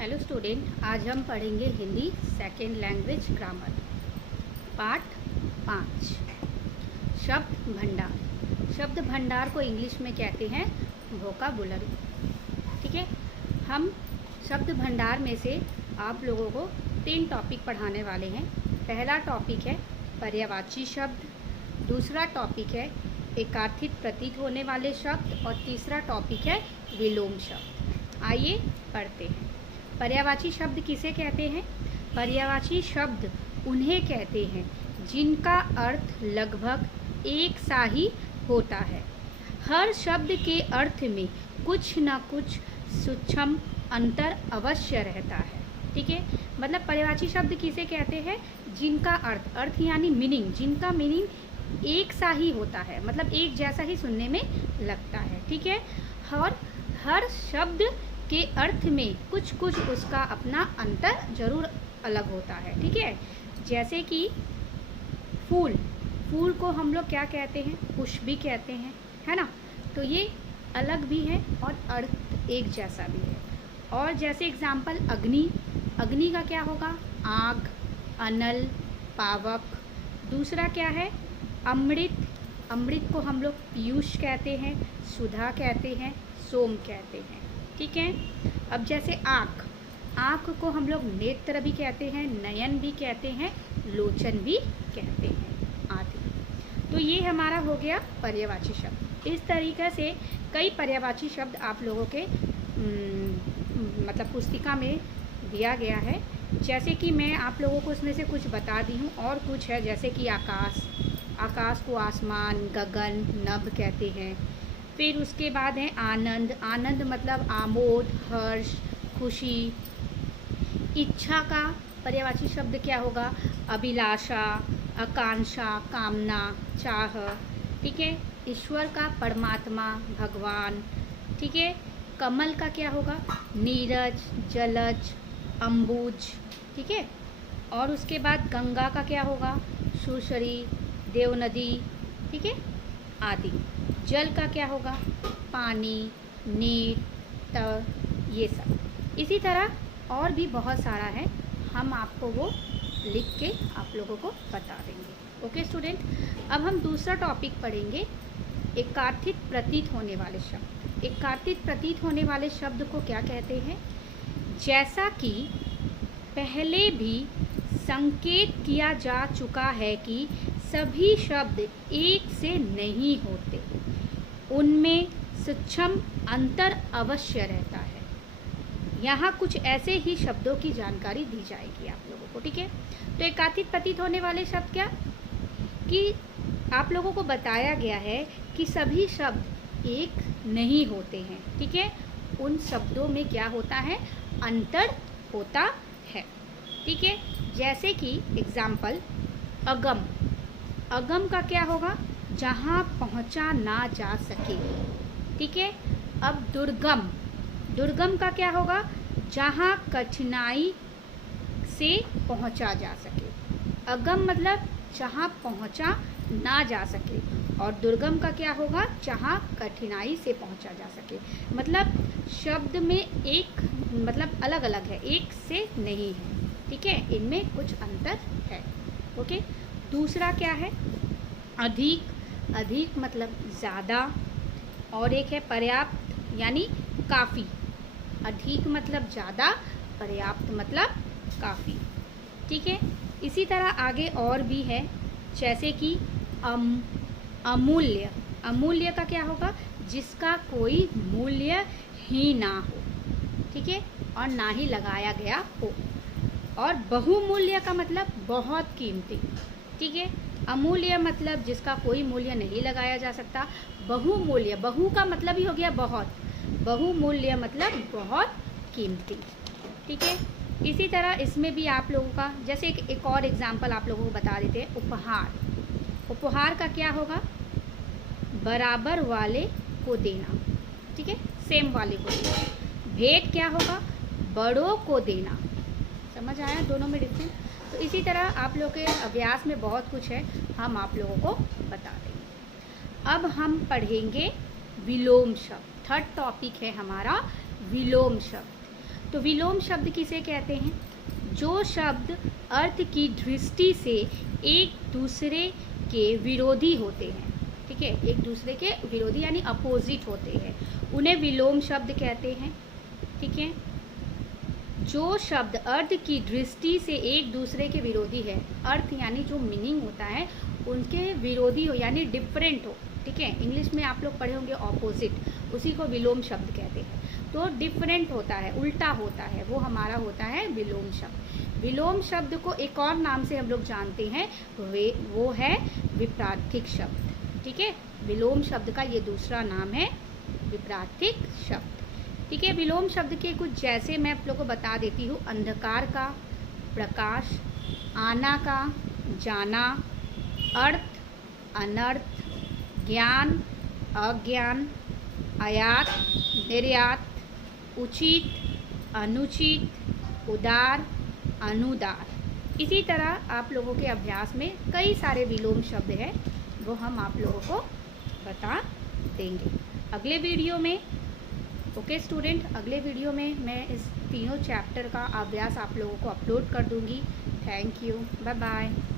Hello student, आज हम पढ़ेंगे Hindi second language grammar part 5 शब्द भंडार। शब्द भंडार को इंग्लिश में कहते हैं वोकाबुलरी। ठीक है, हम शब्द भंडार में से आप लोगों को 3 टॉपिक पढ़ाने वाले हैं। पहला टॉपिक है पर्यायवाची शब्द, दूसरा टॉपिक है एकार्थित प्रतीत होने वाले शब्द और तीसरा टॉपिक है विलोम शब्द। आइए पढ़ते हैं। पर्यायवाची शब्द किसे कहते हैं? पर्यायवाची शब्द उन्हें कहते हैं जिनका अर्थ लगभग एक सा ही होता है। हर शब्द के अर्थ में कुछ न कुछ सूक्ष्म अंतर अवश्य रहता है। ठीक है, मतलब पर्यायवाची शब्द किसे कहते हैं? जिनका अर्थ यानी मीनिंग, जिनका मीनिंग एक सा ही होता है, मतलब एक जैसा ही सुनने में लगता है। ठीक है, और हर शब्द के अर्थ में कुछ कुछ उसका अपना अंतर जरूर अलग होता है। ठीक है, जैसे कि फूल, फूल को हम लोग क्या कहते हैं? पुष्प भी कहते हैं, है ना। तो ये अलग भी है और अर्थ एक जैसा भी है। और जैसे एग्जाम्पल अग्नि, अग्नि का क्या होगा? आग, अनल, पावक। दूसरा क्या है? अमृत, अमृत को हम लोग पीयूष कहते हैं, सुधा कहते हैं, सोम कहते हैं। ठीक है, अब जैसे आँख, आँख को हम लोग नेत्र भी कहते हैं, नयन भी कहते हैं, लोचन भी कहते हैं आदि। तो ये हमारा हो गया पर्यायवाची शब्द। इस तरीके से कई पर्यायवाची शब्द आप लोगों के मतलब पुस्तिका में दिया गया है। जैसे कि मैं आप लोगों को उसमें से कुछ बता दी हूँ, और कुछ है जैसे कि आकाश, आकाश को आसमान, गगन, नभ कहते हैं। फिर उसके बाद है आनंद, आनंद मतलब आमोद, हर्ष, खुशी। इच्छा का पर्यायवाची शब्द क्या होगा? अभिलाषा, आकांक्षा, कामना, चाह। ठीक है, ईश्वर का परमात्मा, भगवान। ठीक है, कमल का क्या होगा? नीरज, जलज, अम्बुज। ठीक है, और उसके बाद गंगा का क्या होगा? सुश्री, देवनदी। ठीक है, आदि। जल का क्या होगा? पानी, नीर, त, ये सब। इसी तरह और भी बहुत सारा है, हम आपको वो लिख के आप लोगों को बता देंगे। ओके स्टूडेंट, अब हम दूसरा टॉपिक पढ़ेंगे एकार्थित प्रतीत होने वाले शब्द। एकार्थित प्रतीत होने वाले शब्द को क्या कहते हैं? जैसा कि पहले भी संकेत किया जा चुका है कि सभी शब्द एक से नहीं होते, उनमें सूक्ष्म अंतर अवश्य रहता है। यहाँ कुछ ऐसे ही शब्दों की जानकारी दी जाएगी आप लोगों को। ठीक है, तो एकार्थित प्रतीत होने वाले शब्द क्या कि आप लोगों को बताया गया है कि सभी शब्द एक नहीं होते हैं। ठीक है, उन शब्दों में क्या होता है? अंतर होता है। ठीक है, जैसे कि एग्जाम्पल अगम, अगम का क्या होगा? जहाँ पहुँचा ना जा सके। ठीक है, अब दुर्गम, दुर्गम का क्या होगा? जहाँ कठिनाई से पहुँचा जा सके। अगम मतलब जहाँ पहुँचा ना जा सके, और दुर्गम का क्या होगा? जहाँ कठिनाई से पहुँचा जा सके। मतलब शब्द में एक मतलब अलग अलग है, एक से नहीं है। ठीक है, इनमें कुछ अंतर है। ओके, दूसरा क्या है? अधिक, अधिक मतलब ज़्यादा, और एक है पर्याप्त यानी काफ़ी। अधिक मतलब ज़्यादा, पर्याप्त मतलब काफ़ी। ठीक है, इसी तरह आगे और भी है, जैसे कि अमूल्य, अमूल्य का क्या होगा? जिसका कोई मूल्य ही ना हो। ठीक है, और ना ही लगाया गया हो। और बहुमूल्य का मतलब बहुत कीमती। ठीक है, अमूल्य मतलब जिसका कोई मूल्य नहीं लगाया जा सकता। बहुमूल्य, बहु का मतलब ही हो गया बहुत, बहुमूल्य मतलब बहुत कीमती। ठीक है, इसी तरह इसमें भी आप लोगों का जैसे एक और एग्जाम्पल आप लोगों को बता देते हैं। उपहार, उपहार का क्या होगा? बराबर वाले को देना। ठीक है, सेम वाले को देना। भेंट क्या होगा? बड़ों को देना। समझ आया दोनों में डिफरेंस? तो इसी तरह आप लोग के अभ्यास में बहुत कुछ है, हम आप लोगों को बता देंगे। अब हम पढ़ेंगे विलोम शब्द। थर्ड टॉपिक है हमारा विलोम शब्द। तो विलोम शब्द किसे कहते हैं? जो शब्द अर्थ की दृष्टि से एक दूसरे के विरोधी होते हैं, ठीक है, एक दूसरे के विरोधी यानी अपोजिट होते हैं, उन्हें विलोम शब्द कहते हैं, ठीक है। जो शब्द अर्थ की दृष्टि से एक दूसरे के विरोधी है, अर्थ यानी जो मीनिंग होता है उनके विरोधी हो यानी डिफरेंट हो, ठीक है, इंग्लिश में आप लोग पढ़े होंगे ऑपोजिट, उसी को विलोम शब्द कहते हैं। तो डिफरेंट होता है, उल्टा होता है, वो हमारा होता है विलोम शब्द। विलोम शब्द को एक और नाम से हम लोग जानते हैं, वो है विपरीत शब्द, ठीक है। विलोम शब्द का ये दूसरा नाम है विपरीत शब्द, ठीक है। विलोम शब्द के कुछ जैसे मैं आप लोगों को बता देती हूँ, अंधकार का, प्रकाश, आना का, जाना, अर्थ, अनर्थ, ज्ञान, अज्ञान, आयात, निर्यात, उचित, अनुचित, उदार, अनुदार। इसी तरह आप लोगों के अभ्यास में कई सारे विलोम शब्द हैं, वो हम आप लोगों को बता देंगे अगले वीडियो में। ओके स्टूडेंट, अगले वीडियो में मैं इस तीनों चैप्टर का अभ्यास आप लोगों को अपलोड कर दूंगी। Thank you, bye bye.